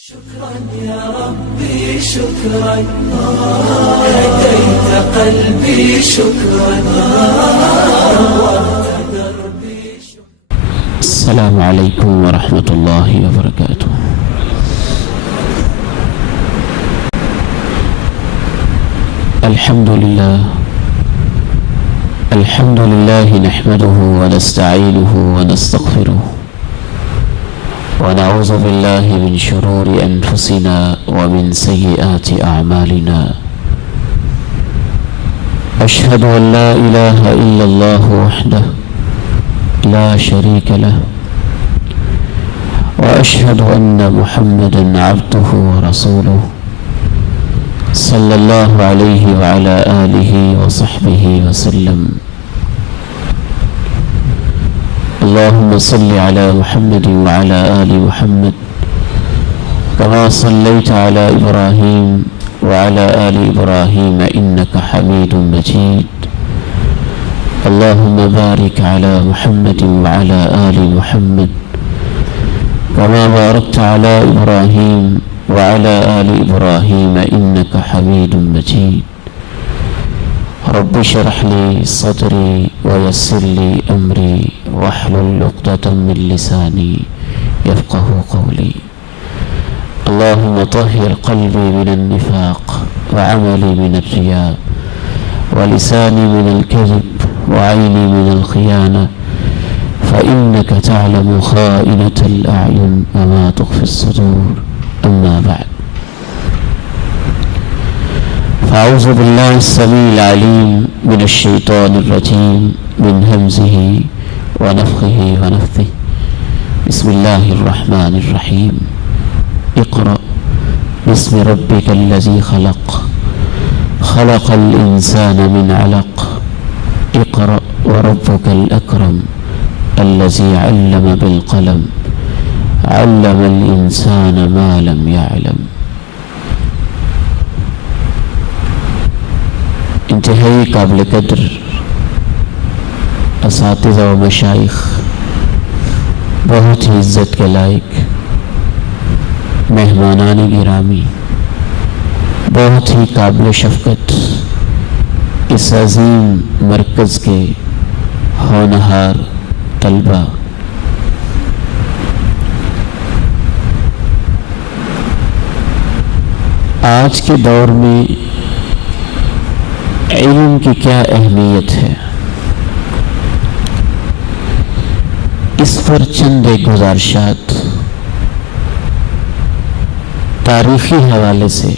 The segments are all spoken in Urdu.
شكرا يا ربي شكرا هديت قلبي شكرا نورت دربي شكرا. السلام عليكم ورحمة الله وبركاته. الحمد لله نحمده ونستعينه ونستغفره ونعوذ بالله من شرور أنفسنا ومن سيئات أعمالنا. أشهد أن لا إله إلا الله وحده لا شريك له وأشهد أن محمدا عبده ورسوله صلى الله عليه وعلى آله وصحبه وسلم. اللهم صل على محمد وعلى آل محمد كما صليت على إبراهيم وعلى آل إبراهيم إنك حميد مجيد. اللهم بارك على محمد وعلى آل محمد كما باركت على إبراهيم وعلى آل إبراهيم إنك حميد مجيد. رب اشرح لي صدري ويسر لي أمري واحلل عقدة من لساني يفقه قولي. اللهم طهر قلبي من النفاق وعملي من الرياء ولساني من الكذب وعيني من الخيانة فإنك تعلم خائنة الأعين وما تخفي الصدور. أما بعد، فأعوذ بالله السميع العليم من الشيطان الرجيم من همزه ونفخه ونفثه. بسم الله الرحمن الرحيم. اقرأ باسم ربك الذي خلق خلق الإنسان من علق اقرأ وربك الأكرم الذي علم بالقلم علم الإنسان ما لم يعلم. انتہائی قابل قدر اساتذہ و مشائخ، بہت ہی عزت کے لائق مہمانان گرامی، بہت ہی قابل شفقت اس عظیم مرکز کے ہونہار طلبہ، آج کے دور میں علم کی کیا اہمیت ہے، اس پر چند گزارشات تاریخی حوالے سے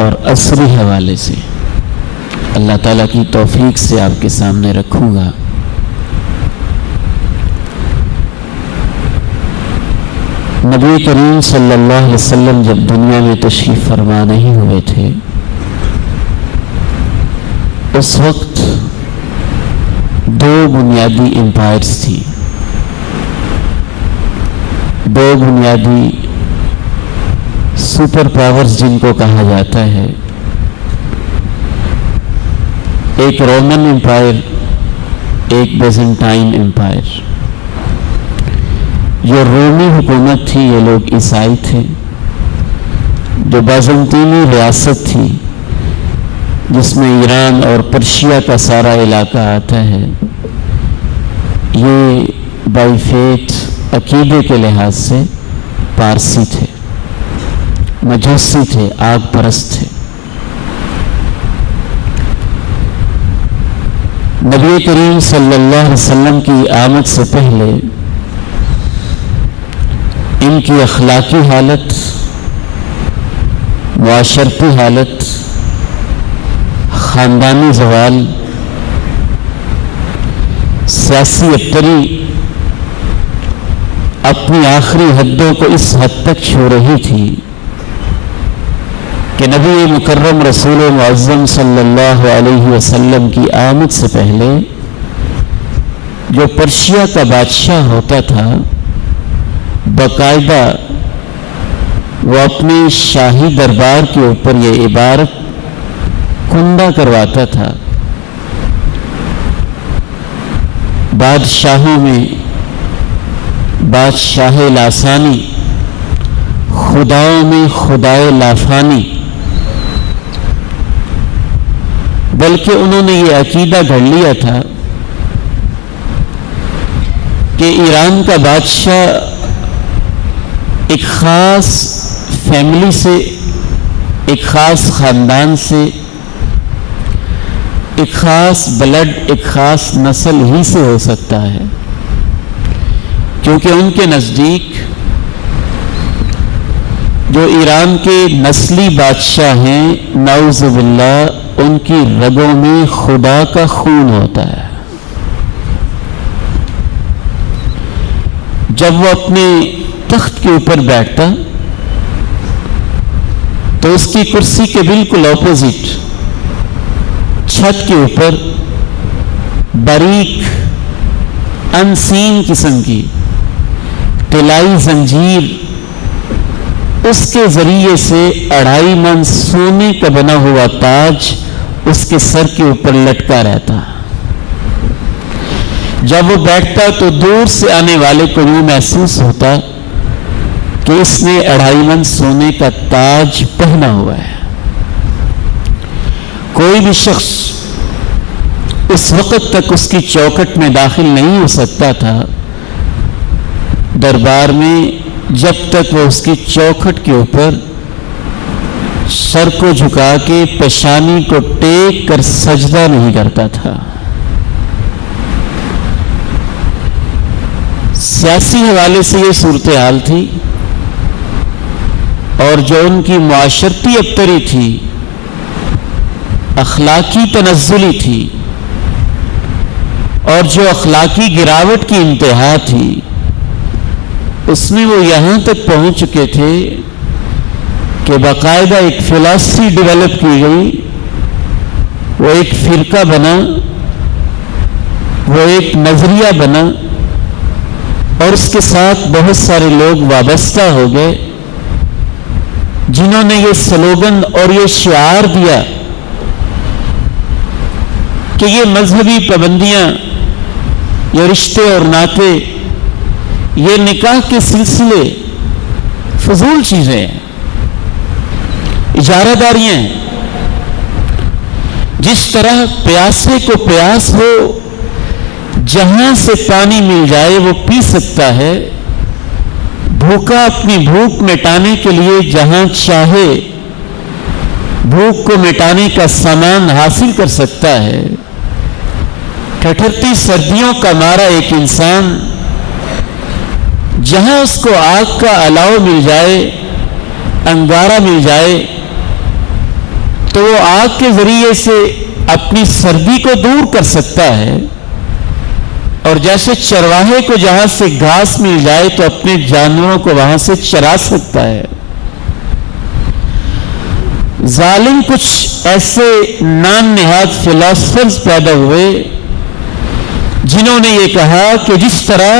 اور عصری حوالے سے اللہ تعالیٰ کی توفیق سے آپ کے سامنے رکھوں گا۔ نبی کریم صلی اللہ علیہ وسلم جب دنیا میں تشریف فرما نہیں ہوئے تھے، اس وقت دو بنیادی امپائرز تھی، دو بنیادی سپر پاورز جن کو کہا جاتا ہے، ایک رومن امپائر، ایک بیزنٹائن امپائر۔ جو رومی حکومت تھی یہ لوگ عیسائی تھے، جو بیزنطینی ریاست تھی جس میں ایران اور پرشیا کا سارا علاقہ آتا ہے، یہ بائی فیتھ عقیدے کے لحاظ سے پارسی تھے، مجوسی تھے، آگ پرست تھے۔ نبی کریم صلی اللہ علیہ وسلم کی آمد سے پہلے ان کی اخلاقی حالت، معاشرتی حالت، خاندانی زوال، سیاسی ابتری اپنی آخری حدوں کو اس حد تک چھو رہی تھی کہ نبی مکرم رسول معظم صلی اللہ علیہ وسلم کی آمد سے پہلے جو پرشیا کا بادشاہ ہوتا تھا، باقاعدہ وہ اپنے شاہی دربار کے اوپر یہ عبارت کندہ کرواتا تھا، بادشاہوں میں بادشاہ لاسانی خداؤں میں خدائے لافانی، بلکہ انہوں نے یہ عقیدہ گھڑ لیا تھا کہ ایران کا بادشاہ ایک خاص فیملی سے، ایک خاص خاندان سے، ایک خاص بلڈ، ایک خاص نسل ہی سے ہو سکتا ہے، کیونکہ ان کے نزدیک جو ایران کے نسلی بادشاہ ہیں نعوذ باللہ ان کی رگوں میں خدا کا خون ہوتا ہے۔ جب وہ اپنے تخت کے اوپر بیٹھتا تو اس کی کرسی کے بالکل اپوزٹ چھت کے اوپر باریک انسین قسم کی طلائی زنجیر اس کے ذریعے سے 2.5 من سونے کا بنا ہوا تاج اس کے سر کے اوپر لٹکا رہتا۔ جب وہ بیٹھتا تو دور سے آنے والے کو یوں محسوس ہوتا کہ اس نے 2.5 من سونے کا تاج پہنا ہوا ہے۔ کوئی بھی شخص اس وقت تک اس کی چوکھٹ میں داخل نہیں ہو سکتا تھا دربار میں جب تک وہ اس کی چوکھٹ کے اوپر سر کو جھکا کے پیشانی کو ٹیک کر سجدہ نہیں کرتا تھا۔ سیاسی حوالے سے یہ صورتحال تھی، اور جو ان کی معاشرتی ابتری تھی، اخلاقی تنزلی تھی، اور جو اخلاقی گراوٹ کی انتہا تھی، اس میں وہ یہاں تک پہنچ چکے تھے کہ باقاعدہ ایک فلسفی ڈیولپ کی گئی، وہ ایک فرقہ بنا، وہ ایک نظریہ بنا، اور اس کے ساتھ بہت سارے لوگ وابستہ ہو گئے جنہوں نے یہ سلوگن اور یہ شعار دیا کہ یہ مذہبی پابندیاں، یہ رشتے اور ناطے، یہ نکاح کے سلسلے فضول چیزیں ہیں، اجارہ داریاں ہیں۔ جس طرح پیاسے کو پیاس ہو جہاں سے پانی مل جائے وہ پی سکتا ہے، بھوکا اپنی بھوک مٹانے کے لیے جہاں چاہے بھوک کو مٹانے کا سامان حاصل کر سکتا ہے، ٹھٹھرتی سردیوں کا مارا ایک انسان جہاں اس کو آگ کا الاؤ مل جائے، انگارہ مل جائے، تو وہ آگ کے ذریعے سے اپنی سردی کو دور کر سکتا ہے، اور جیسے چرواہے کو جہاں سے گھاس مل جائے تو اپنے جانوروں کو وہاں سے چرا سکتا ہے۔ ظالم کچھ ایسے نام نہاد فلاسفرز پیدا ہوئے جنہوں نے یہ کہا کہ جس طرح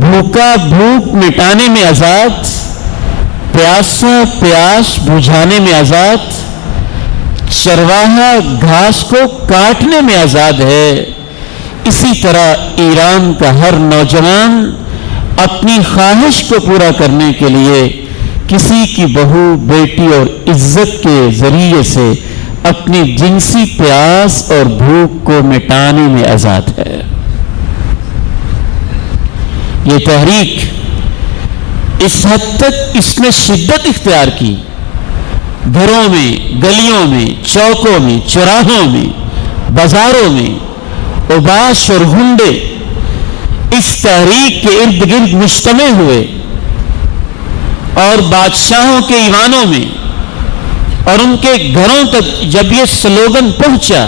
بھوکا بھوک مٹانے میں آزاد، پیاسا پیاس بجھانے میں آزاد، چرواہا گھاس کو کاٹنے میں آزاد ہے، اسی طرح ایران کا ہر نوجوان اپنی خواہش کو پورا کرنے کے لیے کسی کی بہو بیٹی اور عزت کے ذریعے سے اپنی جنسی پیاس اور بھوک کو مٹانے میں آزاد ہے۔ یہ تحریک اس حد تک اس نے شدت اختیار کی، گھروں میں، گلیوں میں، چوکوں میں، چوراہوں میں، بازاروں میں اوباش اور گنڈے اس تحریک کے ارد گرد مجتمع ہوئے، اور بادشاہوں کے ایوانوں میں اور ان کے گھروں تک جب یہ سلوگن پہنچا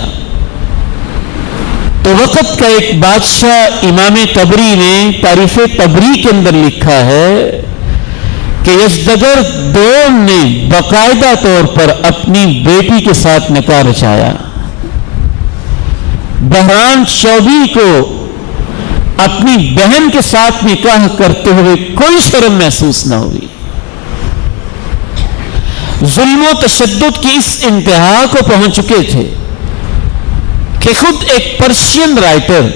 تو وقت کا ایک بادشاہ امام طبری نے تاریخ طبری کے اندر لکھا ہے کہ یزدگرد دوم نے باقاعدہ طور پر اپنی بیٹی کے ساتھ نکاح رچایا، بہران چوبی کو اپنی بہن کے ساتھ نکاح کرتے ہوئے کوئی شرم محسوس نہ ہوئی۔ ظلم و تشدد کی اس انتہا کو پہنچ چکے تھے کہ خود ایک پرشین رائٹر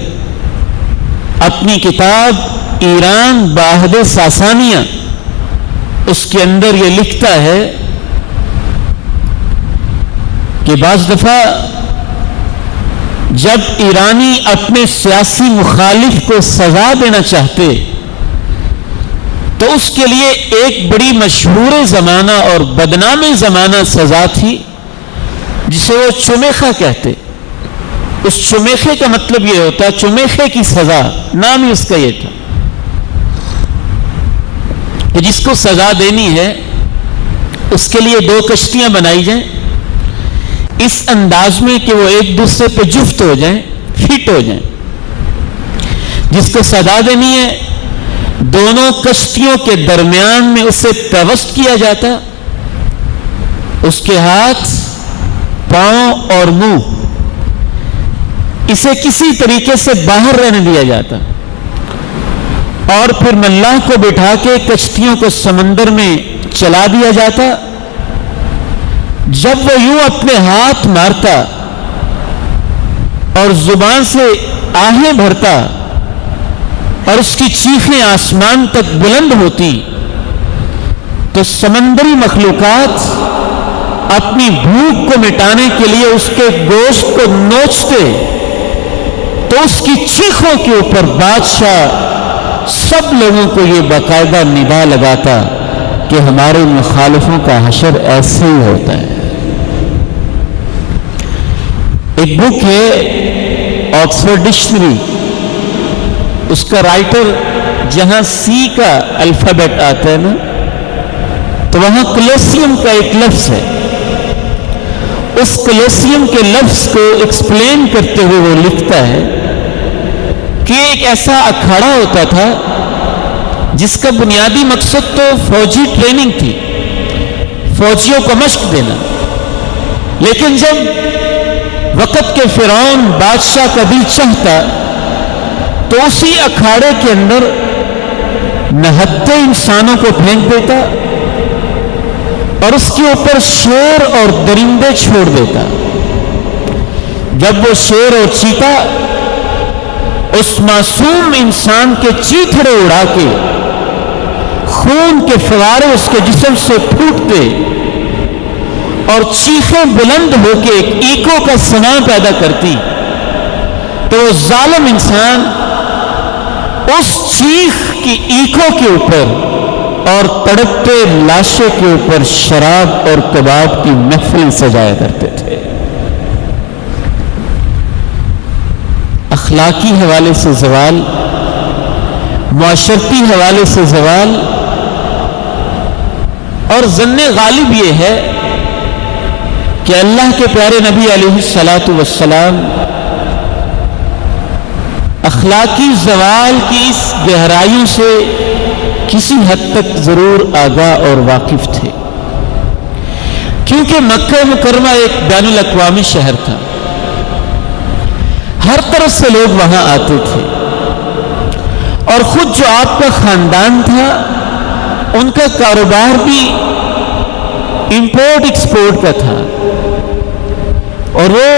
اپنی کتاب ایران بعہد ساسانیہ اس کے اندر یہ لکھتا ہے کہ بعض دفعہ جب ایرانی اپنے سیاسی مخالف کو سزا دینا چاہتے تو اس کے لیے ایک بڑی مشہور زمانہ اور بدنام زمانہ سزا تھی جسے وہ چمیخہ کہتے. اس چمیخے کا مطلب یہ ہوتا ہے، چمیخے کی سزا، نام ہی اس کا یہ تھا کہ جس کو سزا دینی ہے اس کے لیے 2 کشتیاں بنائی جائیں اس انداز میں کہ وہ ایک دوسرے پہ جفت ہو جائیں، فٹ ہو جائیں. جس کو سزا دینی ہے دونوں کشتیوں کے درمیان میں اسے پیوست کیا جاتا، اس کے ہاتھ، پاؤں اور منہ اسے کسی طریقے سے باہر رہنے دیا جاتا، اور پھر ملاح کو بٹھا کے کشتیوں کو سمندر میں چلا دیا جاتا. جب وہ یوں اپنے ہاتھ مارتا اور زبان سے آہیں بھرتا اور اس کی چیخیں آسمان تک بلند ہوتی تو سمندری مخلوقات اپنی بھوک کو مٹانے کے لیے اس کے گوشت کو نوچتے تو اس کی چیخوں کے اوپر بادشاہ سب لوگوں کو یہ باقاعدہ ندا لگاتا کہ ہمارے مخالفوں کا حشر ایسے ہی ہوتا ہے. ایک بک ہے آکسفورڈ ڈکشنری، اس کا رائٹر جہاں سی کا الفابیٹ آتا ہے نا تو وہاں کلوسیم کا ایک لفظ ہے. اس کلوسیم کے لفظ کو ایکسپلین کرتے ہوئے وہ لکھتا ہے کہ ایک ایسا اکھاڑا ہوتا تھا جس کا بنیادی مقصد تو فوجی ٹریننگ تھی، فوجیوں کو مشق دینا. لیکن جب وقت کے فرعون بادشاہ کا دل چاہتا تو اسی اکھاڑے کے اندر نہتے انسانوں کو پھینک دیتا اور اس کے اوپر شیر اور درندے چھوڑ دیتا. جب وہ شیر اور چیتا اس معصوم انسان کے چیتھڑے اڑا کے خون کے فوارے اس کے جسم سے پھوٹتے اور چیخیں بلند ہو کے ایک ایکو کا سماع پیدا کرتی تو وہ ظالم انسان اس چیخ کی ایکو کے اوپر اور تڑپتے لاشوں کے اوپر شراب اور کباب کی محفل سجایا کرتے تھے. اخلاقی حوالے سے زوال، معاشرتی حوالے سے زوال، اور ظن غالب یہ ہے کہ اللہ کے پیارے نبی علیہ الصلاۃ والسلام اخلاقی زوال کی اس گہرائیوں سے کسی حد تک ضرور آگاہ اور واقف تھے، کیونکہ مکہ مکرمہ ایک بین الاقوامی شہر تھا، ہر طرف سے لوگ وہاں آتے تھے، اور خود جو آپ کا خاندان تھا ان کا کاروبار بھی امپورٹ ایکسپورٹ کا تھا، اور وہ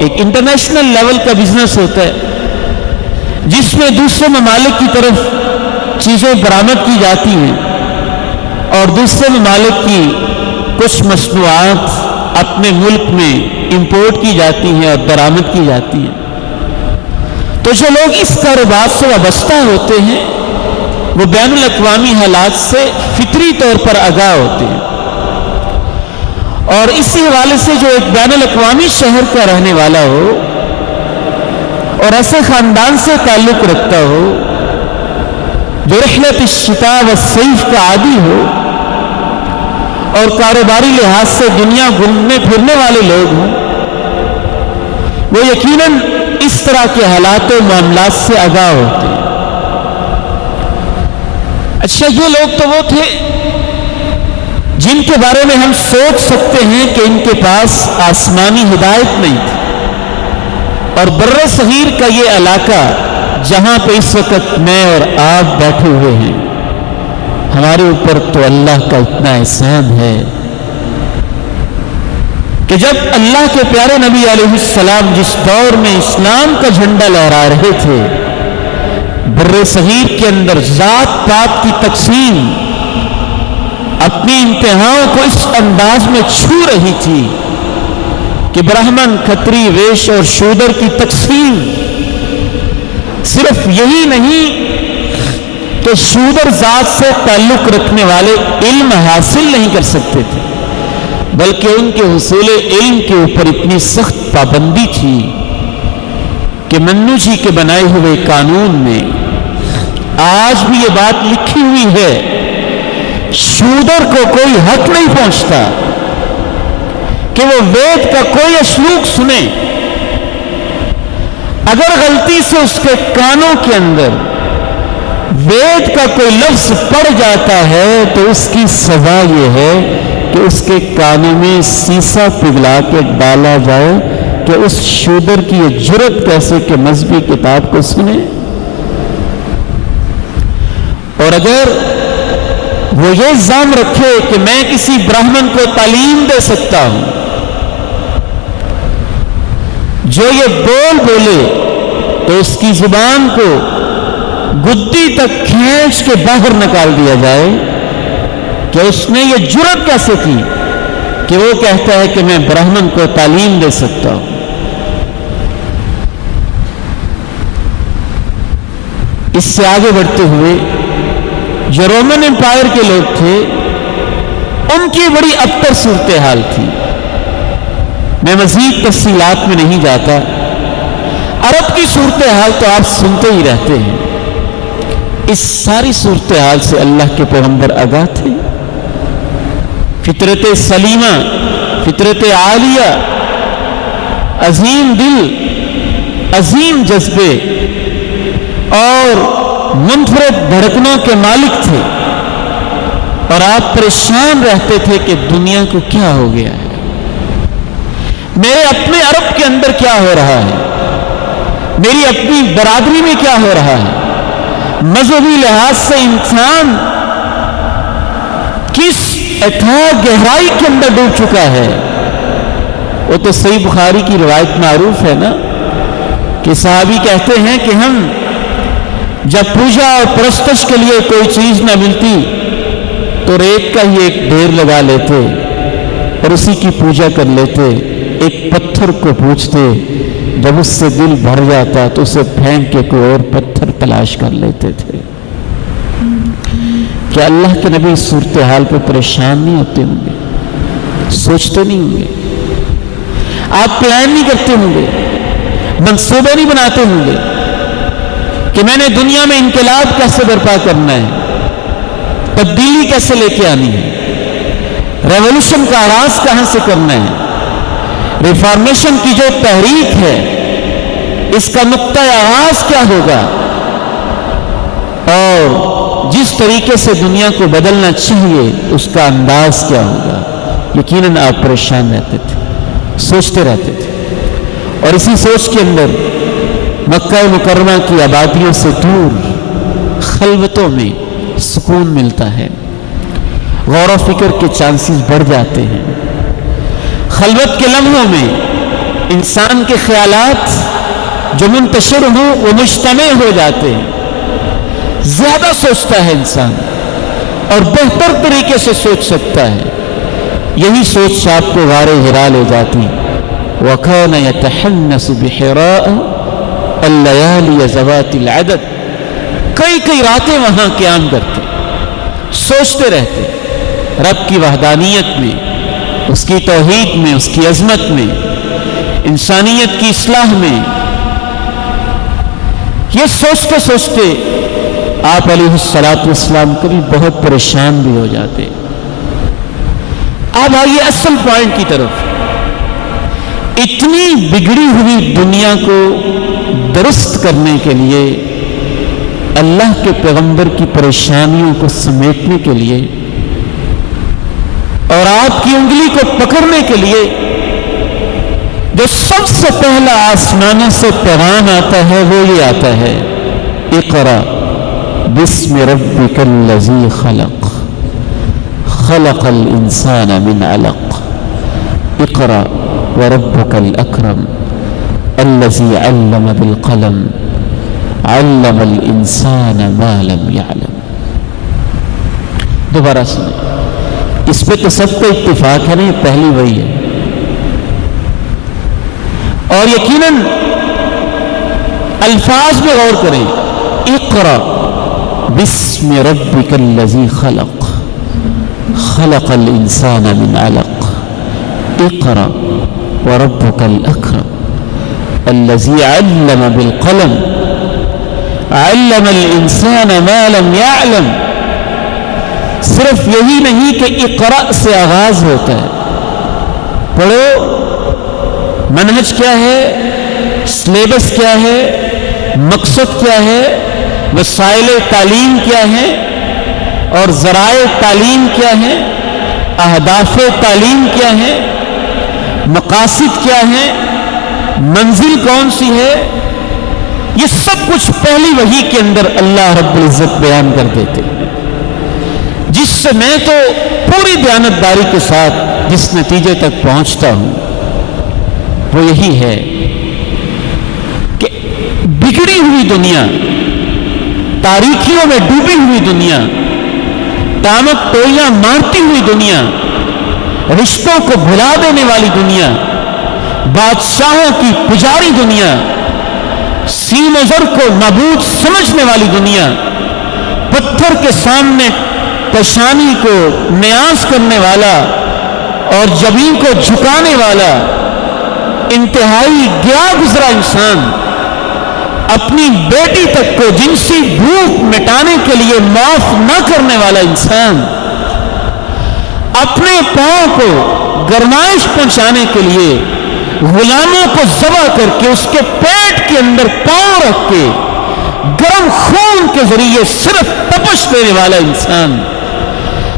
ایک انٹرنیشنل لیول کا بزنس ہوتا ہے جس میں دوسرے ممالک کی طرف چیزیں برآمد کی جاتی ہیں اور دوسرے ممالک کی کچھ مصنوعات اپنے ملک میں امپورٹ کی جاتی ہیں اور برآمد کی جاتی ہیں. تو جو لوگ اس کاروبار سے وابستہ ہوتے ہیں وہ بین الاقوامی حالات سے فطری طور پر آگاہ ہوتے ہیں، اور اسی حوالے سے جو ایک بین الاقوامی شہر کا رہنے والا ہو اور ایسے خاندان سے تعلق رکھتا ہو جو رحلت الشتاء والصیف کا عادی ہو اور کاروباری لحاظ سے دنیا گھومنے پھرنے والے لوگ ہوں، وہ یقیناً اس طرح کے حالات و معاملات سے آگاہ ہوتے ہیں. اچھا، یہ لوگ تو وہ تھے جن کے بارے میں ہم سوچ سکتے ہیں کہ ان کے پاس آسمانی ہدایت نہیں تھی، اور بر صغیر کا یہ علاقہ جہاں پہ اس وقت میں اور آپ بیٹھے ہوئے ہیں، ہمارے اوپر تو اللہ کا اتنا احسان ہے کہ جب اللہ کے پیارے نبی علیہ السلام جس دور میں اسلام کا جھنڈا لہرا رہے تھے، بر صغیر کے اندر ذات پات کی تقسیم اپنی انتہاؤں کو اس انداز میں چھو رہی تھی کہ برہمن، کھتری، ویش اور شودر کی تقسیم صرف یہی نہیں کہ شودر ذات سے تعلق رکھنے والے علم حاصل نہیں کر سکتے تھے، بلکہ ان کے حصول علم کے اوپر اتنی سخت پابندی تھی کہ منو جی کے بنائے ہوئے قانون میں آج بھی یہ بات لکھی ہوئی ہے، شودر کو کوئی حق نہیں پہنچتا کہ وہ وید کا کوئی اشلوک سنے۔ اگر غلطی سے اس کے کانوں کے اندر وید کا کوئی لفظ پڑ جاتا ہے تو اس کی سزا یہ ہے کہ اس کے کانوں میں سیسا پگھلا کے ڈالا جائے کہ اس شودر کی یہ جرت کیسے کہ مذہبی کتاب کو سنے۔ اور اگر وہ یہ الزام رکھے کہ میں کسی برہمن کو تعلیم دے سکتا ہوں، جو یہ بولے تو اس کی زبان کو گدی تک کھینچ کے باہر نکال دیا جائے کہ اس نے یہ جرت کیسے کی کہ وہ کہتا ہے کہ میں برہمن کو تعلیم دے سکتا ہوں۔ اس سے آگے بڑھتے ہوئے جو رومن امپائر کے لوگ تھے ان کی بڑی ابتر صورتحال تھی۔ میں مزید تفصیلات میں نہیں جاتا، عرب کی صورتحال تو آپ سنتے ہی رہتے ہیں۔ اس ساری صورتحال سے اللہ کے پیغمبر آگاہ تھے۔ فطرت سلیمہ، فطرت عالیہ، عظیم دل، عظیم جذبے اور منفرد دھڑکنوں کے مالک تھے، اور آپ پریشان رہتے تھے کہ دنیا کو کیا ہو گیا ہے، میرے اپنے عرب کے اندر کیا ہو رہا ہے، میری اپنی برادری میں کیا ہو رہا ہے، مذہبی لحاظ سے انسان کس اتھاہ گہرائی کے اندر ڈوب چکا ہے۔ وہ تو صحیح بخاری کی روایت معروف ہے نا کہ صحابی کہتے ہیں کہ ہم جب پوجا اور پرستش کے لیے کوئی چیز نہ ملتی تو ریت کا ہی ایک ڈھیر لگا لیتے اور اسی کی پوجا کر لیتے، ایک پتھر کو پوجتے، جب اس سے دل بھر جاتا تو اسے پھینک کے کوئی اور پتھر تلاش کر لیتے تھے۔ کیا اللہ کے نبی اس صورتحال پہ پریشان نہیں ہوتے ہوں گے؟ سوچتے نہیں ہوں گے؟ آپ پلان نہیں کرتے ہوں گے؟ منصوبے نہیں بناتے ہوں گے کہ میں نے دنیا میں انقلاب کیسے برپا کرنا ہے، تبدیلی کیسے لے کے آنی ہے، ریولوشن کا آغاز کہاں سے کرنا ہے، ریفارمیشن کی جو تحریک ہے اس کا نقطہ آغاز کیا ہوگا، اور جس طریقے سے دنیا کو بدلنا چاہیے اس کا انداز کیا ہوگا۔ یقیناً آپ پریشان رہتے تھے، سوچتے رہتے تھے، اور اسی سوچ کے اندر مکہ مکرمہ کی آبادیوں سے دور خلوتوں میں سکون ملتا ہے، غور و فکر کے چانسز بڑھ جاتے ہیں۔ خلوت کے لمحوں میں انسان کے خیالات جو منتشر ہوں وہ مجتمع ہو جاتے ہیں، زیادہ سوچتا ہے انسان اور بہتر طریقے سے سوچ سکتا ہے۔ یہی سوچ آپ کو غار حرا لے جاتی۔ وَكَانَ يَتَحَنَّسُ بِحِرَاءَ اللَّيَالِيَ ذَوَاتِ الْعَدَدِ، کئی راتیں وہاں قیام کرتے، سوچتے رہتے رب کی وحدانیت میں، اس کی توحید میں، اس کی عظمت میں، انسانیت کی اصلاح میں۔ یہ سوچتے سوچتے آپ علیہ الصلوۃ والسلام کبھی بہت پریشان بھی ہو جاتے۔ اب آئیے اصل پوائنٹ کی طرف۔ اتنی بگڑی ہوئی دنیا کو درست کرنے کے لیے، اللہ کے پیغمبر کی پریشانیوں کو سمیٹنے کے لیے اور آپ کی انگلی کو پکڑنے کے لیے جو سب سے پہلا آسمانوں سے پیغام آتا ہے وہ یہ آتا ہے، اقرا بسم ربک الذی خلق، خلق الانسان من علق، اقرا وربک الاکرم الذی علم بالقلم علم الانسان ما لم يعلم۔ دوبارہ سنیں، اس پہ تو سب کو اتفاق ہے نا، یہ پہلی وحی ہے. اور یقیناً الفاظ میں غور کریں. اقرا بسم ربک الذی خلق خلق الانسان من علق اقرا وربک الاکرم الذی علم بالقلم علم الانسان ما لم يعلم. صرف یہی نہیں کہ اقرا سے آغاز ہوتا ہے، پڑھو. منہج کیا ہے، سلیبس کیا ہے، مقصد کیا ہے، وسائل تعلیم کیا ہے اور ذرائع تعلیم کیا ہے، اہداف تعلیم کیا ہے، مقاصد کیا ہے، منزل کون سی ہے، یہ سب کچھ پہلی وحی کے اندر اللہ رب العزت بیان کر دیتے. جس سے میں تو پوری دیانتداری کے ساتھ جس نتیجے تک پہنچتا ہوں وہ یہی ہے کہ بگڑی ہوئی دنیا، تاریکیوں میں ڈوبی ہوئی دنیا، ٹامک ٹوئیاں مارتی ہوئی دنیا، رشتوں کو بھلا دینے والی دنیا، بادشاہوں کی پجاری دنیا، سیم و زر کو معبود سمجھنے والی دنیا، پتھر کے سامنے پیشانی کو نیاز کرنے والا اور جبین کو جھکانے والا انتہائی گیا گزرا انسان، اپنی بیٹی تک کو جنسی بھوک مٹانے کے لیے معاف نہ کرنے والا انسان، اپنے پاؤں کو گرمائش پہنچانے کے لیے غلاموں کو ذبح کر کے اس کے پیٹ کے اندر پاؤں رکھ کے گرم خون کے ذریعے صرف تپش دینے والا انسان،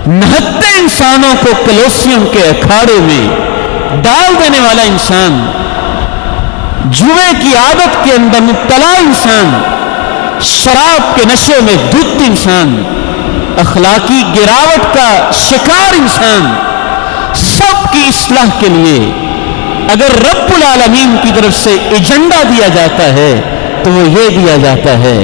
نہتے انسانوں کو کلوسیم کے اکھاڑے میں ڈال دینے والا انسان، جوئے کی عادت کے اندر مبتلا انسان، شراب کے نشے میں دھت انسان، اخلاقی گراوٹ کا شکار انسان، سب کی اصلاح کے لیے اگر رب العالمین کی طرف سے ایجنڈا دیا جاتا ہے تو وہ یہ دیا جاتا ہے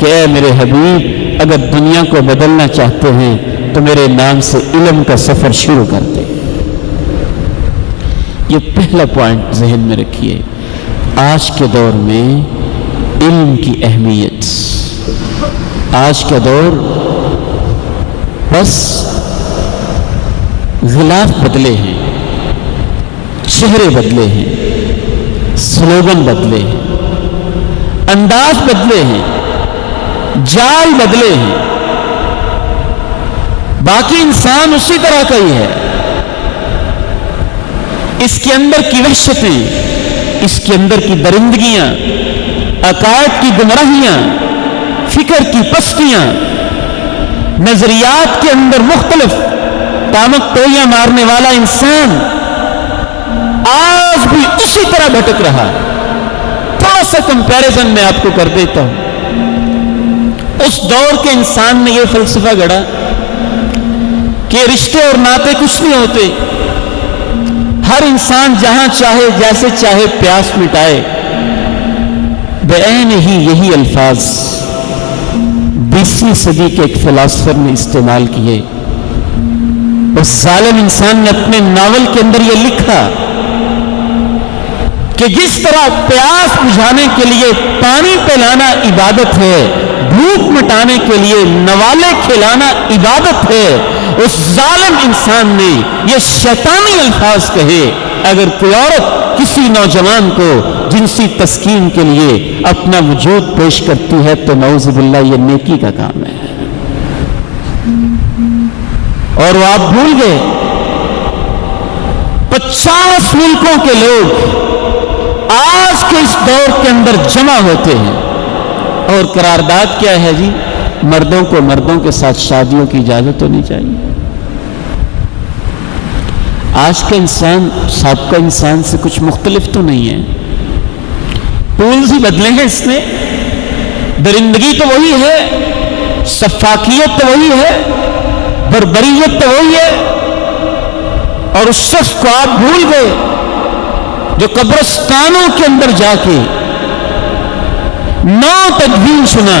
کہ اے میرے حبیب، اگر دنیا کو بدلنا چاہتے ہیں تو میرے نام سے علم کا سفر شروع کر دیں. یہ پہلا پوائنٹ ذہن میں رکھیے. آج کے دور میں علم کی اہمیت، آج کا دور بس غلاف بدلے ہیں، چہرے بدلے ہیں، سلوگن بدلے ہیں، انداز بدلے ہیں، جال بدلے ہیں، باقی انسان اسی طرح کا ہی ہے. اس کے اندر کی وحشتیں، اس کے اندر کی درندگیاں، عقائد کی گمراہیاں، فکر کی پستیاں، نظریات کے اندر مختلف ٹامک ٹوئیاں مارنے والا انسان آج بھی اسی طرح بھٹک رہا. تھوڑا سا کمپیریزن میں آپ کو کر دیتا ہوں. اس دور کے انسان نے یہ فلسفہ گڑھا کہ رشتے اور ناطے کچھ نہیں ہوتے، ہر انسان جہاں چاہے جیسے چاہے پیاس مٹائے. بعین ہی یہی الفاظ 20ویں صدی کے ایک فلاسفر نے استعمال کیے. اس ظالم انسان نے اپنے ناول کے اندر یہ لکھا کہ جس طرح پیاس بجھانے کے لیے پانی پلانا عبادت ہے، بھوک مٹانے کے لیے نوالے کھلانا عبادت ہے، اس ظالم انسان نے یہ شیطانی الفاظ کہے. اگر کوئی عورت کسی نوجوان کو جنسی تسکین کے لیے اپنا وجود پیش کرتی ہے تو نعوذ باللہ یہ نیکی کا کام ہے. اور وہ آپ بھول گئے 50 ملکوں کے لوگ آج کے اس دور کے اندر جمع ہوتے ہیں اور قرارداد کیا ہے جی؟ مردوں کو مردوں کے ساتھ شادیوں کی اجازت ہونی چاہیے. آج کا انسان سابقہ انسان سے کچھ مختلف تو نہیں ہے. ٹولز ہی بدلے ہیں اس نے، درندگی تو وہی ہے، سفاکیت تو وہی ہے، بربریت تو وہی ہے. اور اس شخص کو آپ بھول گئے جو قبرستانوں کے اندر جا کے 9 تدبین سنا،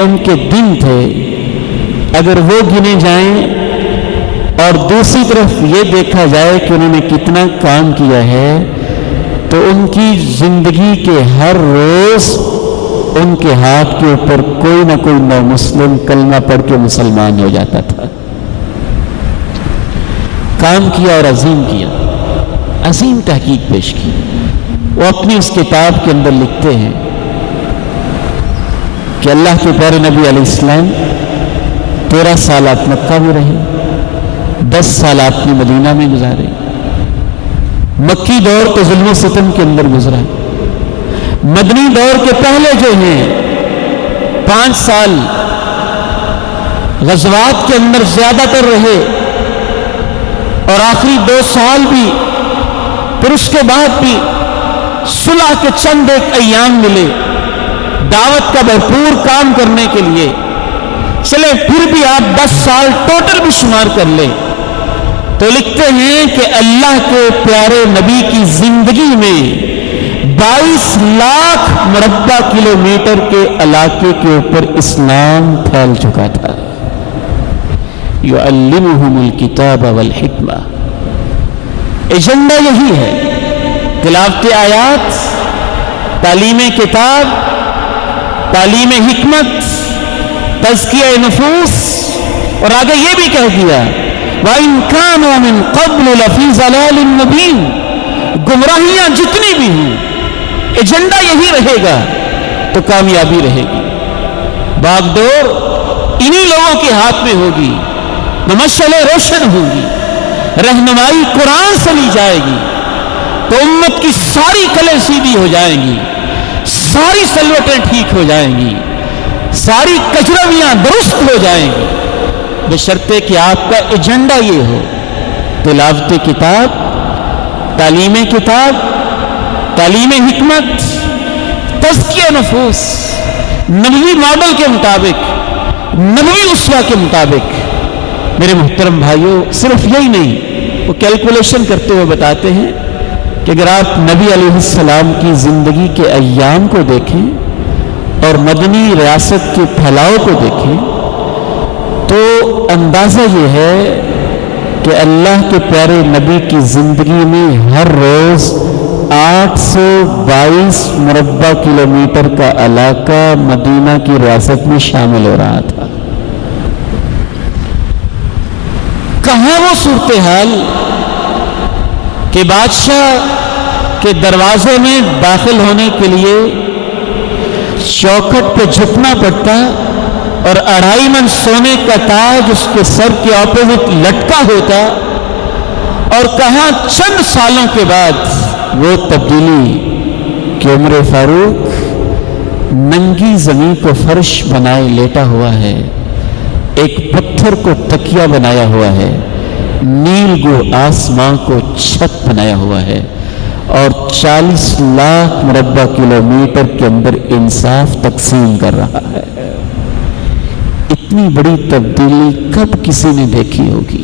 ان کے دن تھے اگر وہ گنے جائیں اور دوسری طرف یہ دیکھا جائے کہ انہوں نے کتنا کام کیا ہے تو ان کی زندگی کے ہر روز ان کے ہاتھ کے اوپر کوئی نہ کوئی نو مسلم کلمہ پڑھ کے مسلمان ہو جاتا تھا. کام کیا اور عظیم کیا, عظیم تحقیق پیش کی. وہ اپنی اس کتاب کے اندر لکھتے ہیں کہ اللہ کے پیارے نبی علیہ السلام 13 سال آپ مکہ میں رہے, 10 سال آپ نے مدینہ میں گزارے. مکی دور تو ظلم و ستم کے اندر گزرا. مدنی دور کے پہلے جو ہیں 5 سال غزوات کے اندر زیادہ تر رہے اور آخری 2 سال بھی, پھر اس کے بعد بھی صلح کے چند ایک ایام ملے دعوت کا بھرپور کام کرنے کے لیے. چلے پھر بھی آپ 10 سال ٹوٹل بھی شمار کر لیں تو لکھتے ہیں کہ اللہ کے پیارے نبی کی زندگی میں 22 لاکھ مربع کلومیٹر کے علاقے کے اوپر اسلام پھیل چکا تھا. یعلمہم الکتاب والحکمہ. ایجنڈا یہی ہے, تلاوت آیات, تعلیم کتاب, تعلیم حکمت, تزکیہ نفوس, اور آگے یہ بھی کہہ دیا وَإِن كَانُوا مِن قَبْلُ لَفِي ضَلَالٍ مُبِينٍ. گمراہیاں جتنی بھی ہیں ایجنڈا یہی رہے گا تو کامیابی رہے گی. باغ ڈور انہی لوگوں کے ہاتھ میں ہوگی, مشعلیں روشن ہوگی, رہنمائی قرآن سے لی جائے گی تو امت کی ساری کلیں سیدھی ہو جائیں گی, ساری سلوٹیں ٹھیک ہو جائیں گی, ساری کچرویاں درست ہو جائیں گی, بشرطے کہ آپ کا ایجنڈا یہ ہو تلاوت کتاب, تعلیم کتاب, تعلیم حکمت, تزکیہ نفوس, نبوی ماڈل کے مطابق, نبوی اسوہ کے مطابق. میرے محترم بھائیوں, صرف یہی نہیں, وہ کیلکولیشن کرتے ہوئے بتاتے ہیں کہ اگر آپ نبی علیہ السلام کی زندگی کے ایام کو دیکھیں اور مدنی ریاست کے پھیلاؤ کو دیکھیں تو اندازہ یہ ہے کہ اللہ کے پیارے نبی کی زندگی میں ہر روز 822 مربع کلومیٹر کا علاقہ مدینہ کی ریاست میں شامل ہو رہا تھا. کہاں وہ صورتحال کہ بادشاہ کے دروازے میں داخل ہونے کے لیے چوکھٹ پہ جھکنا پڑتا اور 2.5 من سونے کا تاج اس کے سر کے اپوزٹ لٹکا ہوتا, اور کہاں چند سالوں کے بعد وہ تبدیلی کہ عمر فاروق ننگی زمین کو فرش بنائے لیٹا ہوا ہے, ایک پتھر کو تکیہ بنایا ہوا ہے, نیل گو آسمان کو چھت بنایا ہوا ہے, اور 40 لاکھ مربع کلومیٹر کے اندر انصاف تقسیم کر رہا ہے. اتنی بڑی تبدیلی کب کسی نے دیکھی ہوگی؟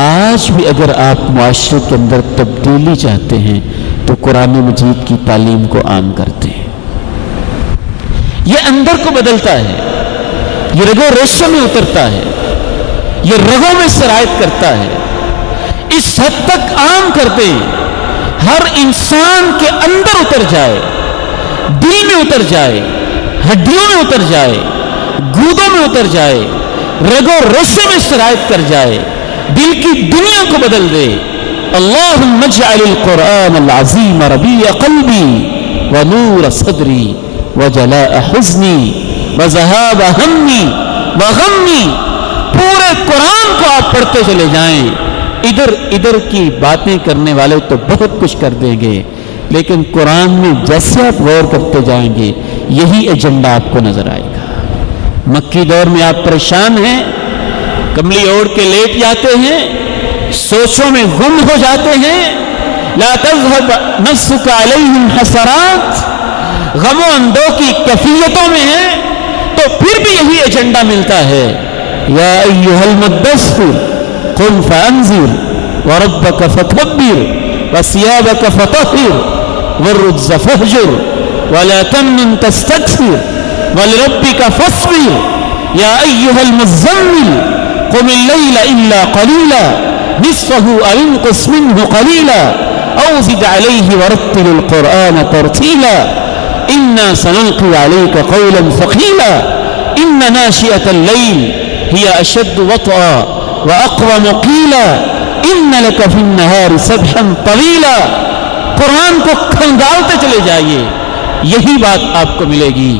آج بھی اگر آپ معاشرے کے اندر تبدیلی چاہتے ہیں تو قرآن مجید کی تعلیم کو عام کرتے ہیں. یہ اندر کو بدلتا ہے, یہ رگوں ریشوں میں اترتا ہے, یہ رگوں میں سرایت کرتا ہے. اس حد تک عام کر دیں ہر انسان کے اندر اتر جائے, دل میں اتر جائے, ہڈیوں میں اتر جائے, گودوں میں اتر جائے, رگوں ریشوں میں سرایت کر جائے, دل کی دنیا کو بدل دے. اللہم اجعل القرآن العظیم ربیع قلبی ونور صدری وجلاء حزنی وذہاب ہمی وغمی. پورے قرآن کو آپ پڑھتے چلے جائیں. ادھر کی باتیں کرنے والے تو بہت کچھ کر دیں گے, لیکن قرآن میں جیسے آپ غور کرتے جائیں گے یہی ایجنڈا آپ کو نظر آئے گا. مکی دور میں آپ پریشان ہیں, کملی اوڑھ کے لیٹ جاتے ہیں, سوچوں میں گم ہو جاتے ہیں. لا تذهب نفسك علیہم حسرات, غم و اندو کی کیفیتوں میں ہیں, تو پھر بھی یہی ایجنڈا ملتا ہے. یا ایھا المدثر قم فانذر وربك فکبر وثيابك فطهر والرجز فاهجر ولا تمنن تستكثر ولربك فاصبر يا أيها المزمل قم الليل إلا قليلا نصفه أو انقص منه قليلا أو زد عليه ورتل القرآن ترتيلا إنا سنلقي عليك قولا ثقيلا إن ناشئة الليل هي أشد وطئا وأقوم قيلا إن لك في النهار سبحا طويلا. قرآن کو کھنگالتے چلے جائیے. یہی بات آپ کو ملے گی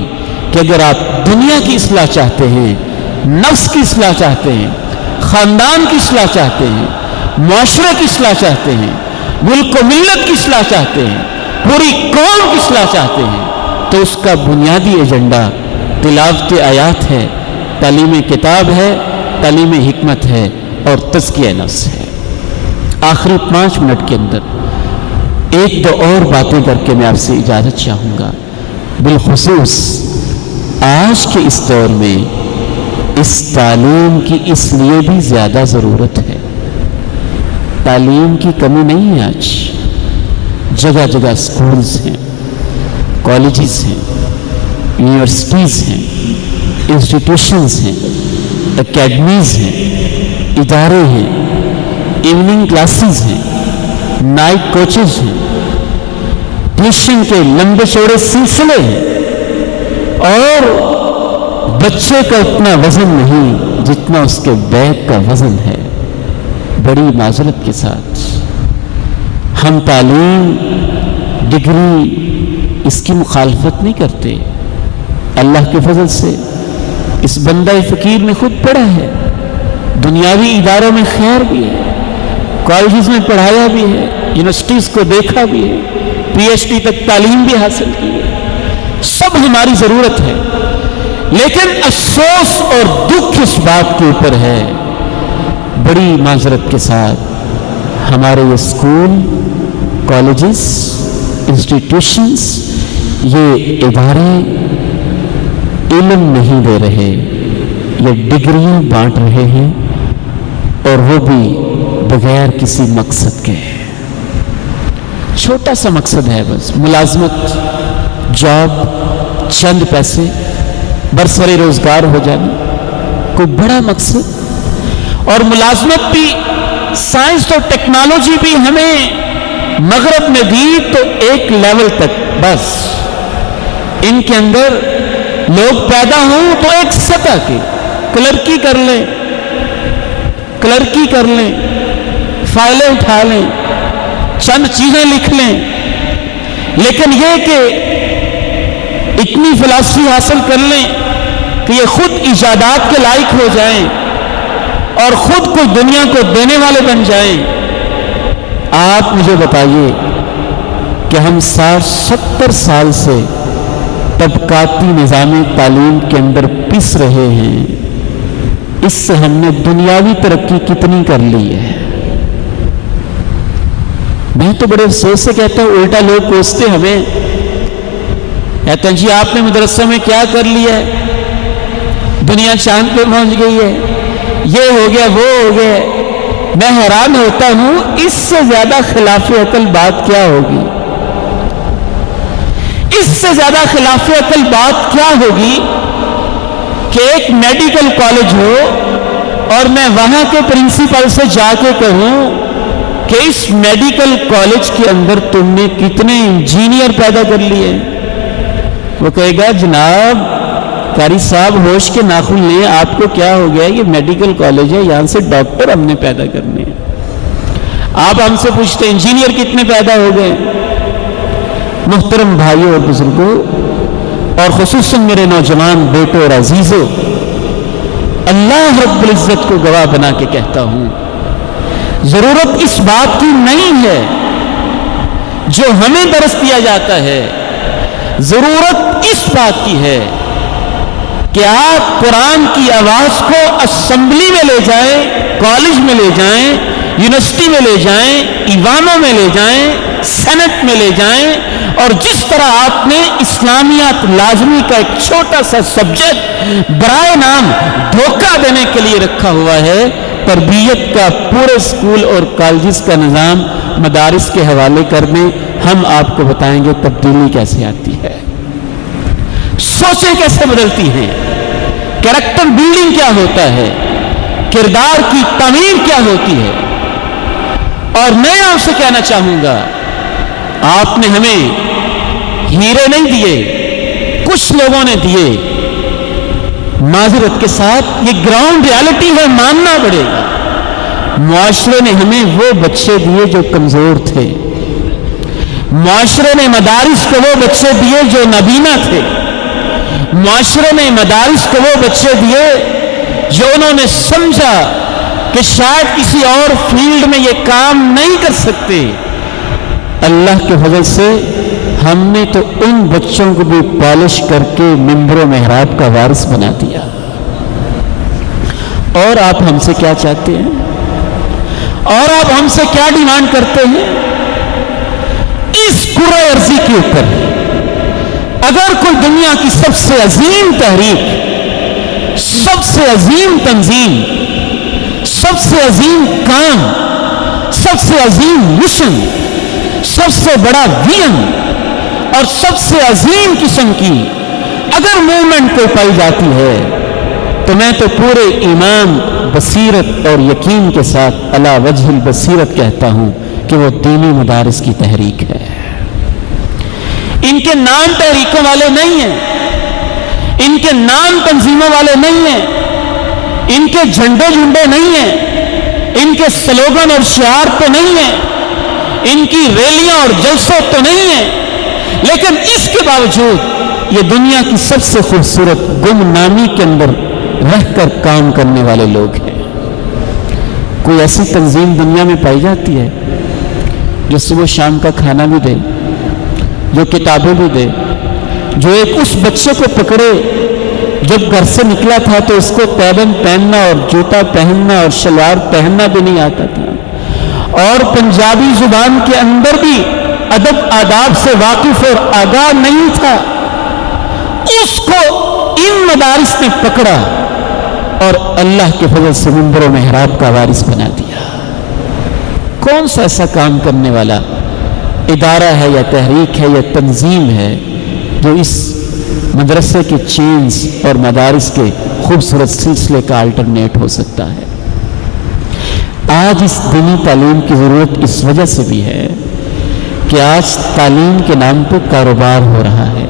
کہ اگر آپ دنیا کی اصلاح چاہتے ہیں, نفس کی اصلاح چاہتے ہیں, خاندان کی اصلاح چاہتے ہیں, معاشرے کی اصلاح چاہتے ہیں, ملک و ملت کی اصلاح چاہتے ہیں, پوری قوم کی اصلاح چاہتے ہیں, تو اس کا بنیادی ایجنڈا تلاوت آیات ہے, تعلیم کتاب ہے, تعلیم حکمت ہے اور تزکیہ نفس ہے. آخری 5 منٹ کے اندر ایک دو اور باتیں کر کے میں آپ سے اجازت چاہوں گا. بالخصوص آج کے اس دور میں اس تعلیم کی اس لیے بھی زیادہ ضرورت ہے. تعلیم کی کمی نہیں ہے. آج جگہ جگہ سکولز ہیں, کالجز ہیں, یونیورسٹیز ہیں, انسٹیٹیوشنز ہیں, اکیڈمیز ہیں, ادارے ہیں, ایوننگ کلاسز ہیں, نائٹ کوچز ہیں, ٹیوشن کے لمبے چوڑے سلسلے ہیں, اور بچے کا اتنا وزن نہیں جتنا اس کے بیگ کا وزن ہے. بڑی معذرت کے ساتھ ہم تعلیم, ڈگری, اس کی مخالفت نہیں کرتے. اللہ کے فضل سے اس بندہ فقیر نے خود پڑھا ہے, دنیاوی اداروں میں خیر بھی ہے, کالجز میں پڑھایا بھی ہے, یونیورسٹیز کو دیکھا بھی ہے, PhD تک تعلیم بھی حاصل کی ہے. سب ہماری ضرورت ہے, لیکن افسوس اور دکھ اس بات کے اوپر ہے, بڑی معذرت کے ساتھ ہمارے یہ اسکول, کالجز, انسٹیٹیوشنز, یہ ادارے علم نہیں دے رہے, یہ ڈگریاں بانٹ رہے ہیں, اور وہ بھی بغیر کسی مقصد کے. چھوٹا سا مقصد ہے بس, ملازمت, جاب, چند پیسے, برسر روزگار ہو جانا, کوئی بڑا مقصد. اور ملازمت بھی سائنس اور ٹیکنالوجی بھی ہمیں مغرب نے دی تو ایک لیول تک بس. ان کے اندر لوگ پیدا ہوں تو ایک سطح کے کلرکی کر لیں, فائلیں اٹھا لیں, چند چیزیں لکھ لیں, لیکن یہ کہ اتنی فلسفی حاصل کر لیں کہ یہ خود ایجادات کے لائق ہو جائیں اور خود کو دنیا کو دینے والے بن جائیں. آپ مجھے بتائیے کہ ہم 60-70 سال سے طبقاتی نظام تعلیم کے اندر پس رہے ہیں, اس سے ہم نے دنیاوی ترقی کتنی کر لی ہے. میں تو بڑے افسوس سے کہتا ہوں, الٹا لوگ کوستے ہمیں, کہتے ہیں جی آپ نے مدرسے میں کیا کر لیا ہے, دنیا چاند پہ پہنچ گئی ہے, یہ ہو گیا, وہ ہو گیا. میں حیران ہوتا ہوں اس سے زیادہ خلاف عقل بات کیا ہوگی, اس سے زیادہ خلاف عقل بات کیا ہوگی کہ ایک میڈیکل کالج ہو اور میں وہاں کے پرنسپل سے جا کے کہوں کہ اس میڈیکل کالج کے اندر تم نے کتنے انجینئر پیدا کر لیے. وہ کہے گا جناب قاری صاحب ہوش کے ناخن لیں, آپ کو کیا ہو گیا, یہ میڈیکل کالج ہے, یہاں سے ڈاکٹر ہم نے پیدا کرنے ہیں. آپ ہم سے پوچھتے انجینئر کتنے پیدا ہو گئے. محترم بھائیوں اور بزرگوں, اور خصوصاً میرے نوجوان بیٹوں اور عزیزوں, اللہ رب العزت کو گواہ بنا کے کہتا ہوں, ضرورت اس بات کی نہیں ہے جو ہمیں درس دیا جاتا ہے, ضرورت اس بات کی ہے کہ آپ قرآن کی آواز کو اسمبلی میں لے جائیں, کالج میں لے جائیں, یونیورسٹی میں لے جائیں, ایوانوں میں لے جائیں, سینٹ میں لے جائیں, اور جس طرح آپ نے اسلامیات لازمی کا ایک چھوٹا سا سبجیکٹ برائے نام دھوکہ دینے کے لیے رکھا ہوا ہے, تربیت کا پورے اسکول اور کالجز کا نظام مدارس کے حوالے کرنے, ہم آپ کو بتائیں گے تبدیلی کیسے آتی ہے. سوچیں کیسے بدلتی ہیں، کیریکٹر بلڈنگ کیا ہوتا ہے، کردار کی تعمیر کیا ہوتی ہے۔ اور میں آپ سے کہنا چاہوں گا، آپ نے ہمیں ہیرے نہیں دیے، کچھ لوگوں نے دیے، معذرت کے ساتھ یہ گراؤنڈ ریالٹی ہے، ماننا پڑے گا۔ معاشرے نے ہمیں وہ بچے دیے جو کمزور تھے، معاشرے نے مدارس کو وہ بچے دیے جو نابینا تھے، معاشرے نے مدارس کو وہ بچے دیے جو انہوں نے سمجھا کہ شاید کسی اور فیلڈ میں یہ کام نہیں کر سکتے۔ اللہ کے فضل سے ہم نے تو ان بچوں کو بھی پالش کر کے منبر و محراب کا وارث بنا دیا۔ اور آپ ہم سے کیا چاہتے ہیں؟ اور آپ ہم سے کیا ڈیمانڈ کرتے ہیں؟ اس کرۂ ارضی کے اوپر اگر کوئی دنیا کی سب سے عظیم تحریک، سب سے عظیم تنظیم، سب سے عظیم کام، سب سے عظیم مشن، سب سے بڑا ویژن اور سب سے عظیم قسم کی اگر موومنٹ کوئی پائی جاتی ہے تو میں تو پورے ایمان، بصیرت اور یقین کے ساتھ علی وجہ البصیرت کہتا ہوں کہ وہ دینی مدارس کی تحریک ہے۔ ان کے نام تحریکوں والے نہیں ہیں، ان کے نام تنظیموں والے نہیں ہیں، ان کے جھنڈے جھنڈے نہیں ہیں، ان کے سلوگن اور شعار تو نہیں ہیں، ان کی ریلیاں اور جلسوں تو نہیں ہیں، لیکن اس کے باوجود یہ دنیا کی سب سے خوبصورت گمنامی کے اندر رہ کر کام کرنے والے لوگ ہیں۔ کوئی ایسی تنظیم دنیا میں پائی جاتی ہے جو صبح شام کا کھانا بھی دے، جو کتابیں بھی دے، جو ایک اس بچے کو پکڑے جب گھر سے نکلا تھا تو اس کو پیبند پہننا اور جوتا پہننا اور شلوار پہننا بھی نہیں آتا تھا، اور پنجابی زبان کے اندر بھی ادب آداب سے واقف اور آگاہ نہیں تھا، اس کو ان مدارس نے پکڑا اور اللہ کے فضل سے منبر و محراب کا وارث بنا دیا۔ کون سا ایسا کام کرنے والا ادارہ ہے یا تحریک ہے یا تنظیم ہے جو اس مدرسے کے چینز اور مدارس کے خوبصورت سلسلے کا الٹرنیٹ ہو سکتا ہے؟ آج اس دینی تعلیم کی ضرورت اس وجہ سے بھی ہے کہ آج تعلیم کے نام پہ کاروبار ہو رہا ہے،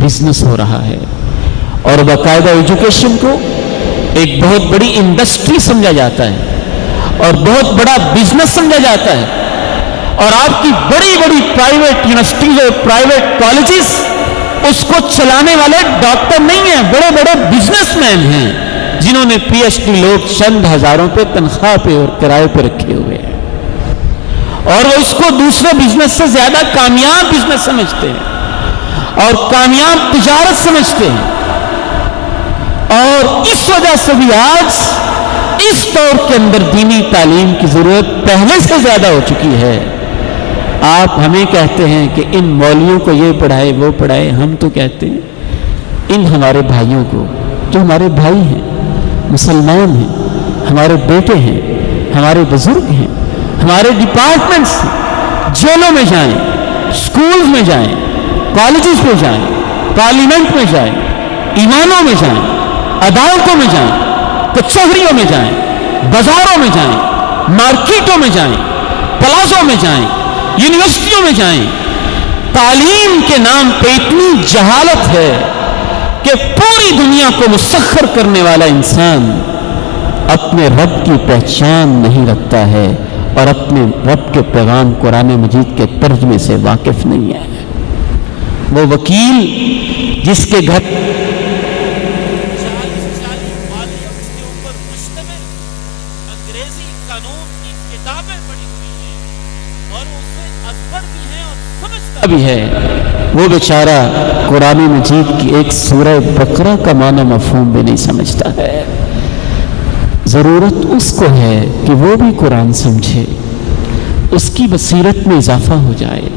بزنس ہو رہا ہے، اور باقاعدہ ایجوکیشن کو ایک بہت بڑی انڈسٹری سمجھا جاتا ہے اور بہت بڑا بزنس سمجھا جاتا ہے، اور آپ کی بڑی بڑی پرائیویٹ یونیورسٹیز اور پرائیویٹ کالجز اس کو چلانے والے ڈاکٹر نہیں ہیں، بڑے بڑے بزنس مین ہیں جنہوں نے پی ایچ ڈی لوگ چند ہزاروں پہ تنخواہ پہ اور کرائے پہ رکھے ہوئے ہیں، اور وہ اس کو دوسرے بزنس سے زیادہ کامیاب بزنس سمجھتے ہیں اور کامیاب تجارت سمجھتے ہیں۔ اور اس وجہ سے بھی آج اس دور کے اندر دینی تعلیم کی ضرورت پہلے سے زیادہ ہو چکی ہے۔ آپ ہمیں کہتے ہیں کہ ان مولویوں کو یہ پڑھائے وہ پڑھائے، ہم تو کہتے ہیں ان ہمارے بھائیوں کو جو ہمارے بھائی ہیں، مسلمان ہیں، ہمارے بیٹے ہیں، ہمارے بزرگ ہیں، ہمارے ڈپارٹمنٹس ہیں، جیلوں میں جائیں، سکولز میں جائیں، کالجز میں جائیں، پارلیمنٹ میں جائیں، ایوانوں میں جائیں، عدالتوں میں جائیں، کچہریوں میں جائیں، بازاروں میں جائیں، مارکیٹوں میں جائیں، پلازوں میں جائیں، یونیورسٹیوں میں جائیں، تعلیم کے نام پہ اتنی جہالت ہے کہ پوری دنیا کو مسخر کرنے والا انسان اپنے رب کی پہچان نہیں رکھتا ہے اور اپنے رب کے پیغام قرآن مجید کے ترجمے سے واقف نہیں ہے۔ وہ وکیل جس کے گھر بھی ہے، وہ بیچارہ قرآن مجید کی ایک سورہ بقرہ کا معنی مفہوم بھی نہیں سمجھتا ہے۔ ضرورت اس کو ہے کہ وہ بھی قرآن سمجھے، اس کی بصیرت میں اضافہ ہو جائے۔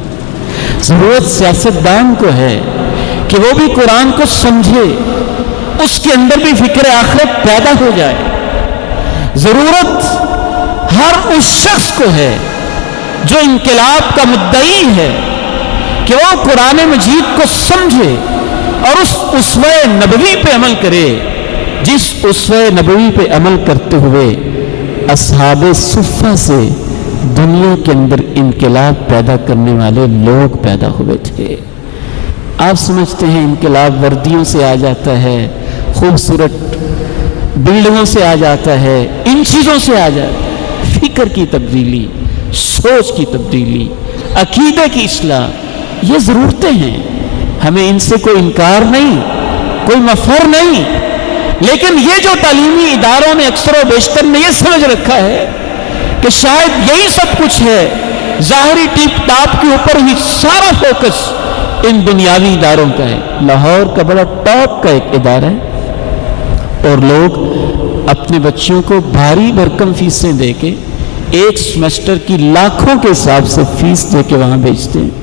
ضرورت سیاستدان کو ہے کہ وہ بھی قرآن کو سمجھے، اس کے اندر بھی فکر آخرت پیدا ہو جائے۔ ضرورت ہر اس شخص کو ہے جو انقلاب کا مدعی ہے کہ وہ قرآن مجید کو سمجھے، اور اس اسوہ نبوی پہ عمل کرے جس اسوہ نبوی پہ عمل کرتے ہوئے اصحاب صفہ سے دنیا کے اندر انقلاب پیدا کرنے والے لوگ پیدا ہوئے تھے۔ آپ سمجھتے ہیں انقلاب وردیوں سے آ جاتا ہے، خوبصورت بلڈنگوں سے آ جاتا ہے، ان چیزوں سے آ جاتا ہے۔ فکر کی تبدیلی، سوچ کی تبدیلی، عقیدے کی اصلاح، یہ ضرورتیں ہیں، ہمیں ان سے کوئی انکار نہیں، کوئی مفر نہیں، لیکن یہ جو تعلیمی اداروں نے اکثر و بیشتر نے یہ سمجھ رکھا ہے کہ شاید یہی سب کچھ ہے، ظاہری ٹیپ ٹاپ کے اوپر ہی سارا فوکس ان دنیاوی اداروں کا ہے۔ لاہور کا بڑا ٹاپ کا ایک ادارہ ہے اور لوگ اپنے بچوں کو بھاری بھرکم فیسیں دے کے ایک سیمسٹر کی لاکھوں کے حساب سے فیس دے کے وہاں بھیجتے ہیں۔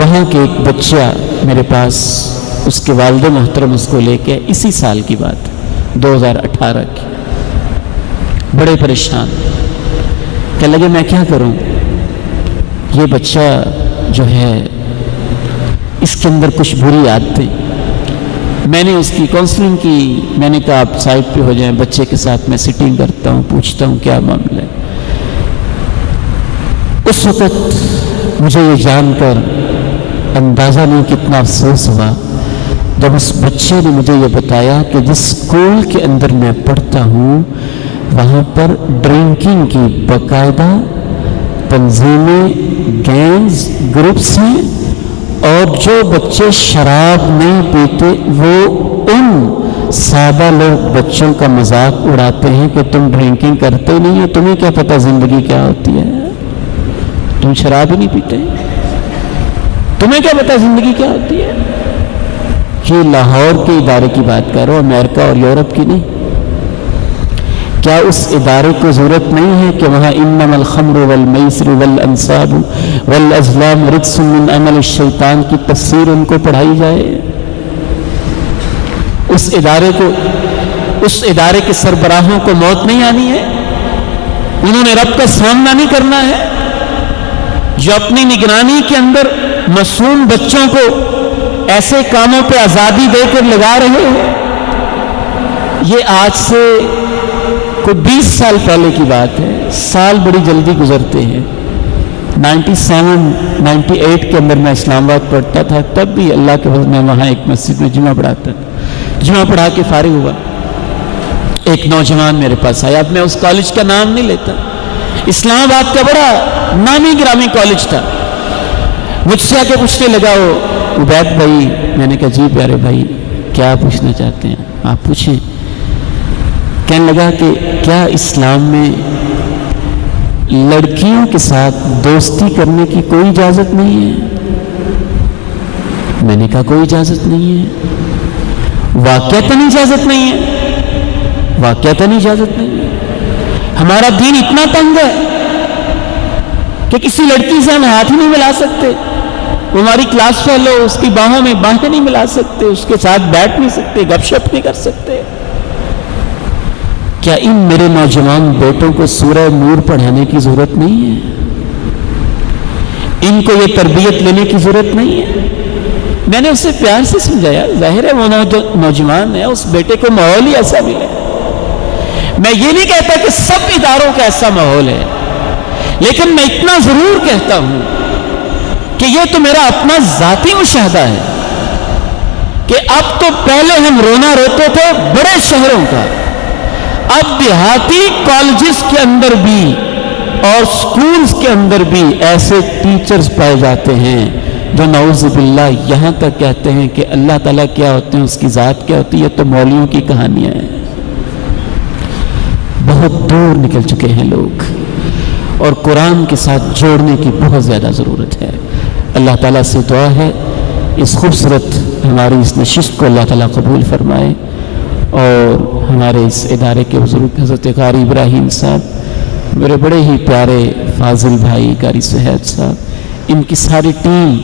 وہاں کے ایک بچہ میرے پاس، اس کے والد محترم اس کو لے کے، اسی سال کی بات 2018 کی، بڑے پریشان، کہ لگے میں کیا کروں، یہ بچہ جو ہے اس کے اندر کچھ بری عادتیں۔ میں نے اس کی کونسلنگ کی، میں نے کہا آپ سائٹ پہ ہو جائیں، بچے کے ساتھ میں سٹنگ کرتا ہوں، پوچھتا ہوں کیا معاملہ ہے۔ اس وقت مجھے یہ جان کر اندازہ نہیں کتنا افسوس ہوا جب اس بچے نے مجھے یہ بتایا کہ جس اسکول کے اندر میں پڑھتا ہوں وہاں پر ڈرنکنگ کی باقاعدہ تنظیمیں، گینگز، گروپس ہیں، اور جو بچے شراب نہیں پیتے وہ ان سادہ لوگ بچوں کا مذاق اڑاتے ہیں کہ تم ڈرنکنگ کرتے نہیں ہو، تمہیں کیا پتہ زندگی کیا ہوتی ہے، تم شراب ہی نہیں پیتے، تمہیں کیا پتہ زندگی کیا ہوتی ہے۔ یہ لاہور کے ادارے کی بات کر رہا ہوں، امریکہ اور یورپ کی نہیں۔ کیا اس ادارے کو ضرورت نہیں ہے کہ وہاں انما الخمر والمیسر والانصاب والازلام رجس من عمل الشیطان کی تفسیر ان کو پڑھائی جائے؟ اس ادارے کے سربراہوں کو موت نہیں آنی ہے؟ انہوں نے رب کا سامنا نہیں کرنا ہے؟ جو اپنی نگرانی کے اندر معصوم بچوں کو ایسے کاموں پہ آزادی دے کر لگا رہے ہیں، یہ آج سے کوئی 20 سال پہلے کی بات ہے، سال بڑی جلدی گزرتے ہیں۔ 97-98 کے اندر میں اسلام آباد پڑھتا تھا، تب بھی اللہ کے فضل میں وہاں ایک مسجد میں جمعہ پڑھاتا تھا۔ جمعہ پڑھا کے فارغ ہوا، ایک نوجوان میرے پاس آیا، اب میں اس کالج کا نام نہیں لیتا، اسلام آباد کا بڑا نامی گرامی کالج تھا، مجھ سے آ کے پوچھنے لگا، وہ عبید بھائی، میں نے کہا جی پیارے بھائی کیا پوچھنا چاہتے ہیں آپ پوچھیں۔ کہنے لگا کہ کیا اسلام میں لڑکیوں کے ساتھ دوستی کرنے کی کوئی اجازت نہیں ہے؟ میں نے کہا کوئی اجازت نہیں ہے، واقعتاً اجازت نہیں ہے، واقعتاً اجازت نہیں ہے۔ ہمارا دین اتنا تنگ ہے کہ کسی لڑکی سے ہم ہاتھ ہی نہیں ملا سکتے، وہ ہماری کلاس فیلو، اس کی باہوں میں باہیں نہیں ملا سکتے، اس کے ساتھ بیٹھ نہیں سکتے، گپ شپ نہیں کر سکتے۔ کیا ان میرے نوجوان بیٹوں کو سورہ نور پڑھانے کی ضرورت نہیں ہے؟ ان کو یہ تربیت لینے کی ضرورت نہیں ہے؟ میں نے اسے پیار سے سمجھایا، ظاہر ہے وہ نوجوان ہے، اس بیٹے کو ماحول ہی ایسا ملے۔ میں یہ نہیں کہتا کہ سب اداروں کا ایسا ماحول ہے، لیکن میں اتنا ضرور کہتا ہوں کہ یہ تو میرا اپنا ذاتی مشاہدہ ہے کہ اب تو پہلے ہم رونا روتے تھے بڑے شہروں کا، اب دیہاتی کالجز کے اندر بھی اور سکولز کے اندر بھی ایسے ٹیچرز پائے جاتے ہیں جو نعوذ باللہ یہاں تک کہتے ہیں کہ اللہ تعالیٰ کیا ہوتے ہیں، اس کی ذات کیا ہوتی ہے، تو مولویوں کی کہانیاں ہیں۔ بہت دور نکل چکے ہیں لوگ، اور قرآن کے ساتھ جوڑنے کی بہت زیادہ ضرورت ہے۔ اللہ تعالیٰ سے دعا ہے اس خوبصورت ہماری اس نشست کو اللہ تعالیٰ قبول فرمائے، اور ہمارے اس ادارے کے بزرگ حضرت قاری ابراہیم صاحب، میرے بڑے ہی پیارے فاضل بھائی قاری سہیب صاحب، ان کی ساری ٹیم،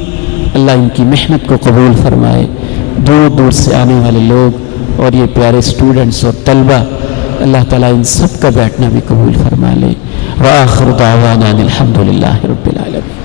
اللہ ان کی محنت کو قبول فرمائے، دور دور سے آنے والے لوگ اور یہ پیارے اسٹوڈنٹس اور طلبہ، اللہ تعالیٰ ان سب کا بیٹھنا بھی قبول فرما لے۔ وآخر دعوانا الحمد للہ رب العالمین۔